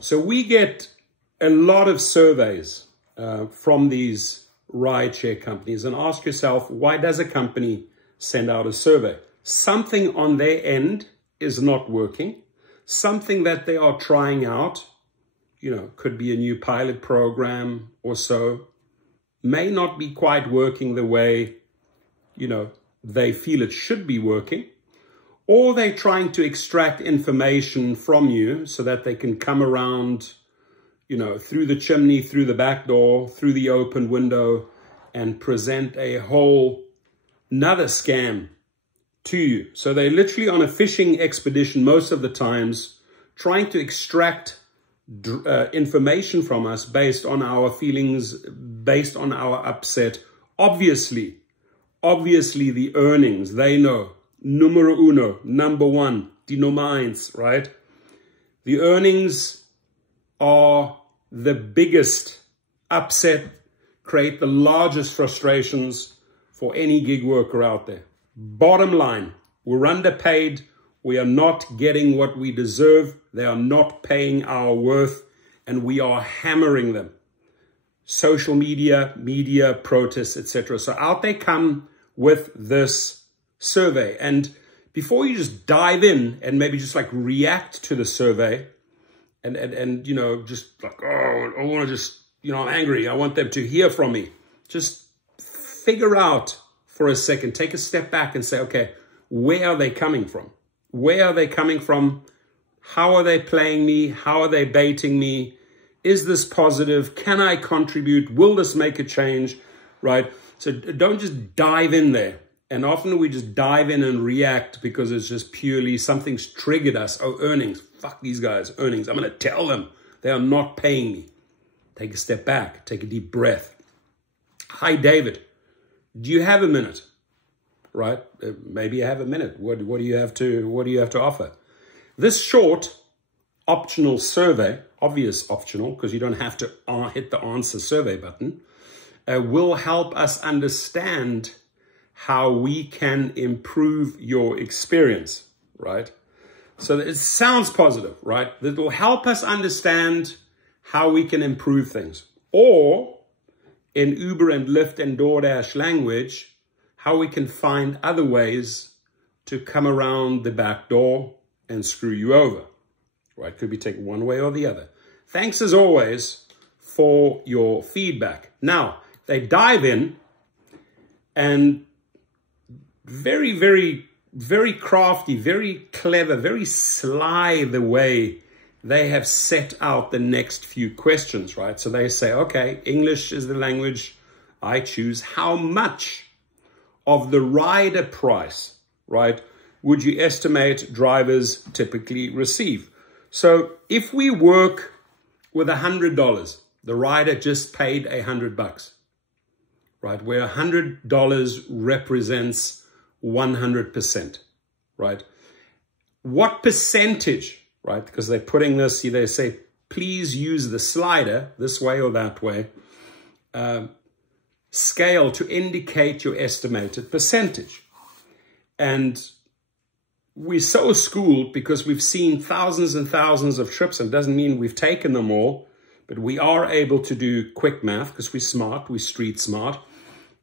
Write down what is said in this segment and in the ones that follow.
So we get a lot of surveys from these rideshare companies, and ask yourself, why does a company send out a survey? Something on their end is not working. Something that they are trying out, could be a new pilot program or so, may not be quite working the way, they feel it should be working. Or they're trying to extract information from you so that they can come around, through the chimney, through the back door, through the open window, and present a whole another scam to you. So they're literally on a fishing expedition most of the times, trying to extract information from us based on our feelings, based on our upset. Obviously the earnings, they know. Numero uno, number one, die Nummer eins, right? The earnings are the biggest upset, create the largest frustrations for any gig worker out there. Bottom line, we're underpaid. We are not getting what we deserve. They are not paying our worth, and we are hammering them. Social media, protests, etc. So out they come with this survey. And before you just dive in and maybe just like react to the survey and just like, oh, I want to just, I'm angry. I want them to hear from me. Just figure out for a second, take a step back and say, okay, where are they coming from? Where are they coming from? How are they playing me? How are they baiting me? Is this positive? Can I contribute? Will this make a change? Right? So don't just dive in there. And often we just dive in and react because it's just purely something's triggered us. Oh, earnings. Fuck these guys, earnings. I'm going to tell them they are not paying me. Take a step back. Take a deep breath. Hi, David. Do you have a minute? Right? Maybe you have a minute. What do you have to offer? This short optional survey, obvious optional, because you don't have to hit the answer survey button, will help us understand how we can improve your experience, right? So it sounds positive, right? That will help us understand how we can improve things. Or in Uber and Lyft and DoorDash language, how we can find other ways to come around the back door and screw you over, right? Could be taken one way or the other. Thanks as always for your feedback. Now, they dive in and very, very, very crafty, very clever, very sly the way they have set out the next few questions, right? So they say, okay, English is the language I choose. How much of the rider price, right, would you estimate drivers typically receive? So if we work with $100, the rider just paid $100, right? Where $100 represents 100%, right? What percentage, right? Because they're putting this, they say, please use the slider this way or that way, scale to indicate your estimated percentage. And we're so schooled because we've seen thousands and thousands of trips, and it doesn't mean we've taken them all, but we are able to do quick math because we're smart, we're street smart.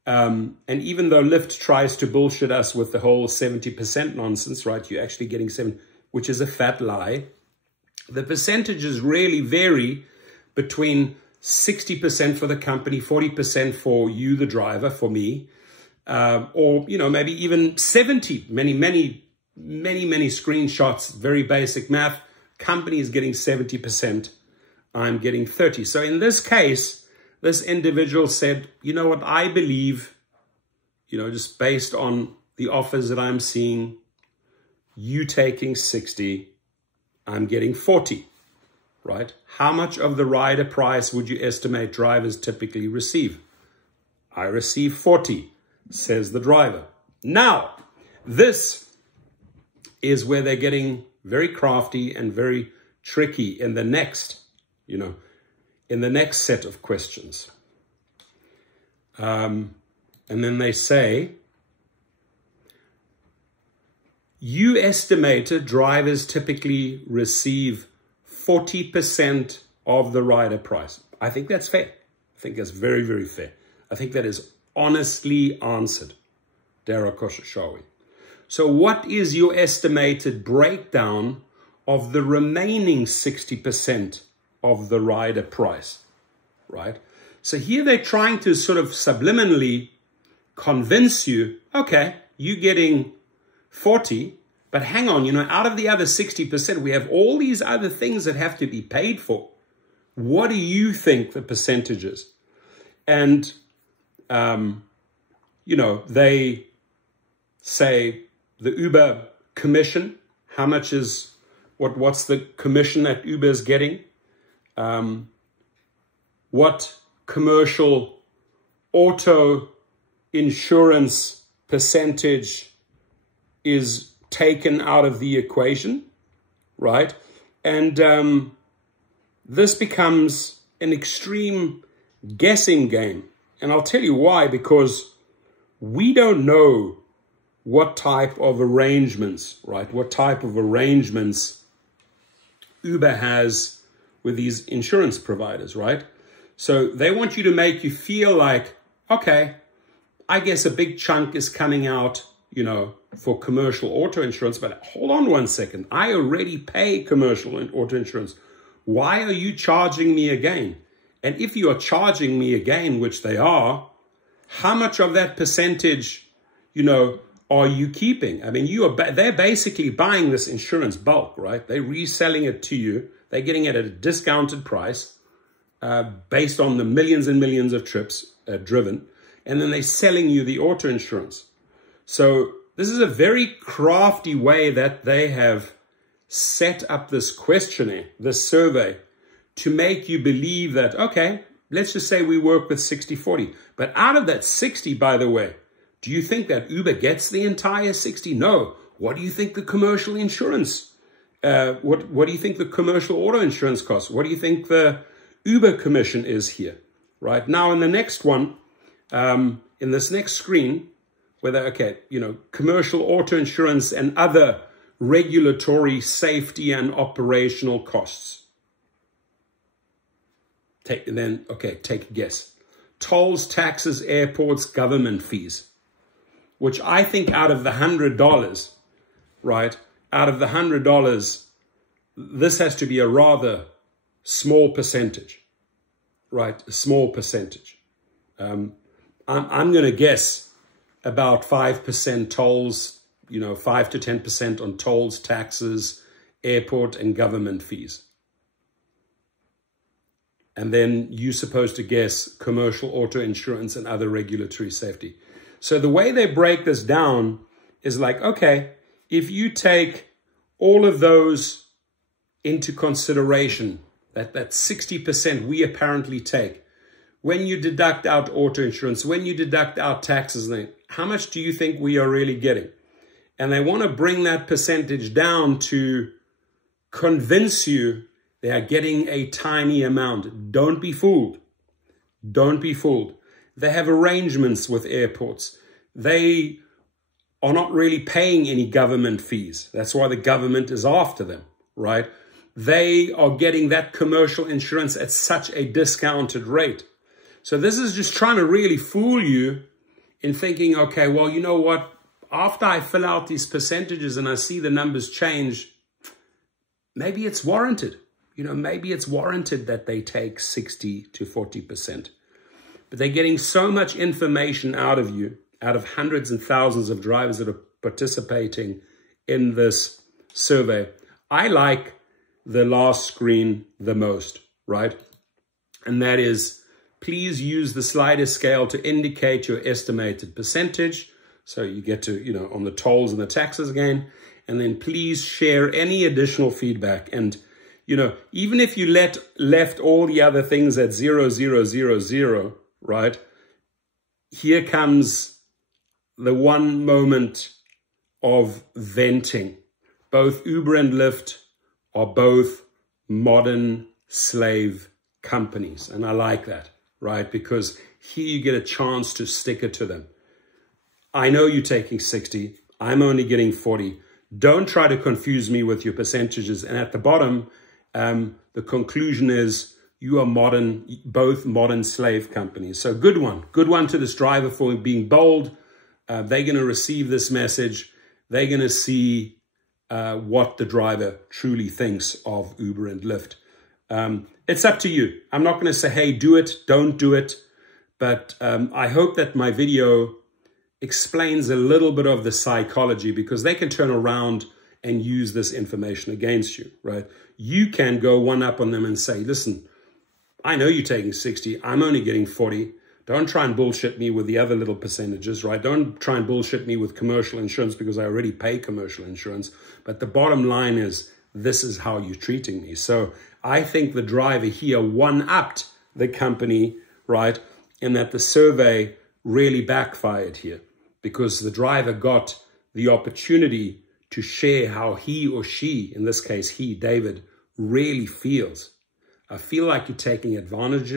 And even though Lyft tries to bullshit us with the whole 70% nonsense, right? You're actually getting 7, which is a fat lie. The percentages really vary between 60% for the company, 40% for you, the driver, for me, or, maybe even 70, many screenshots, very basic math. Company is getting 70%. I'm getting 30. So in this case, this individual said, you know what, I believe, just based on the offers that I'm seeing, you taking 60, I'm getting 40, right? How much of the rider price would you estimate drivers typically receive? I receive 40, says the driver. Now, this is where they're getting very crafty and very tricky in the next, in the next set of questions. And then they say, you estimated drivers typically receive 40% of the rider price. I think that's fair. I think that's very, very fair. I think that is honestly answered, Dara Koshawi. So what is your estimated breakdown of the remaining 60% of the rider price, right? So here they're trying to sort of subliminally convince you, okay, you're getting 40, but hang on, out of the other 60%, we have all these other things that have to be paid for. What do you think the percentage is? And, they say the Uber commission, how much is, what's the commission that Uber is getting? What commercial auto insurance percentage is taken out of the equation, right? And this becomes an extreme guessing game. And I'll tell you why, because we don't know what type of arrangements, right? What type of arrangements Uber has with these insurance providers, right? So they want you to make you feel like, okay, I guess a big chunk is coming out, for commercial auto insurance, but hold on one second. I already pay commercial auto insurance. Why are you charging me again? And if you are charging me again, which they are, how much of that percentage, are you keeping? I mean, they're basically buying this insurance bulk, right? They're reselling it to you. They're getting it at a discounted price based on the millions and millions of trips driven. And then they're selling you the auto insurance. So this is a very crafty way that they have set up this questionnaire, this survey, to make you believe that, okay, let's just say we work with 60-40. But out of that 60, by the way, do you think that Uber gets the entire 60? No. What do you think the commercial insurance, what do you think the commercial auto insurance costs? What do you think the Uber commission is here? Right now in the next one, in this next screen, whether, commercial auto insurance and other regulatory safety and operational costs. Take a guess. Tolls, taxes, airports, government fees, which I think out of the $100, right? Out of the $100, this has to be a rather small percentage, right? A small percentage. I'm going to guess about 5% tolls, 5 to 10% on tolls, taxes, airport and government fees. And then you're supposed to guess commercial auto insurance and other regulatory safety. So the way they break this down is like, okay, if you take all of those into consideration, that 60% we apparently take, when you deduct out auto insurance, when you deduct out taxes, how much do you think we are really getting? And they want to bring that percentage down to convince you they are getting a tiny amount. Don't be fooled. Don't be fooled. They have arrangements with airports. They are not really paying any government fees. That's why the government is after them, right? They are getting that commercial insurance at such a discounted rate. So this is just trying to really fool you in thinking, okay, well, you know what? After I fill out these percentages and I see the numbers change, maybe it's warranted. Maybe it's warranted that they take 60 to 40%. But they're getting so much information out of you, out of hundreds and thousands of drivers that are participating in this survey. I like the last screen the most, right? And that is, please use the slider scale to indicate your estimated percentage. So you get to, on the tolls and the taxes again. And then please share any additional feedback. And, even if you left all the other things at 0,000, right? Here comes the one moment of venting. Both Uber and Lyft are both modern slave companies. And I like that, right? Because here you get a chance to stick it to them. I know you're taking 60. I'm only getting 40. Don't try to confuse me with your percentages. And at the bottom, the conclusion is you are both modern slave companies. So good one to this driver for being bold. They're going to receive this message. They're going to see what the driver truly thinks of Uber and Lyft. It's up to you. I'm not going to say, hey, do it, don't do it. But I hope that my video explains a little bit of the psychology, because they can turn around and use this information against you, right? You can go one up on them and say, listen, I know you're taking 60. I'm only getting 40. Don't try and bullshit me with the other little percentages, right? Don't try and bullshit me with commercial insurance, because I already pay commercial insurance. But the bottom line is, this is how you're treating me. So I think the driver here one-upped the company, right? In that the survey really backfired here, because the driver got the opportunity to share how he or she, in this case, he, David, really feels. I feel like you're taking advantage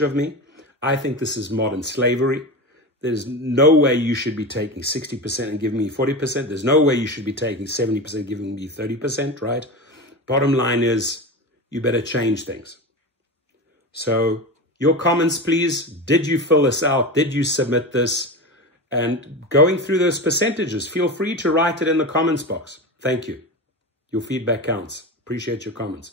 of me. I think this is modern slavery. There's no way you should be taking 60% and giving me 40%. There's no way you should be taking 70% and giving me 30%, right? Bottom line is, you better change things. So your comments, please. Did you fill this out? Did you submit this? And going through those percentages, feel free to write it in the comments box. Thank you. Your feedback counts. Appreciate your comments.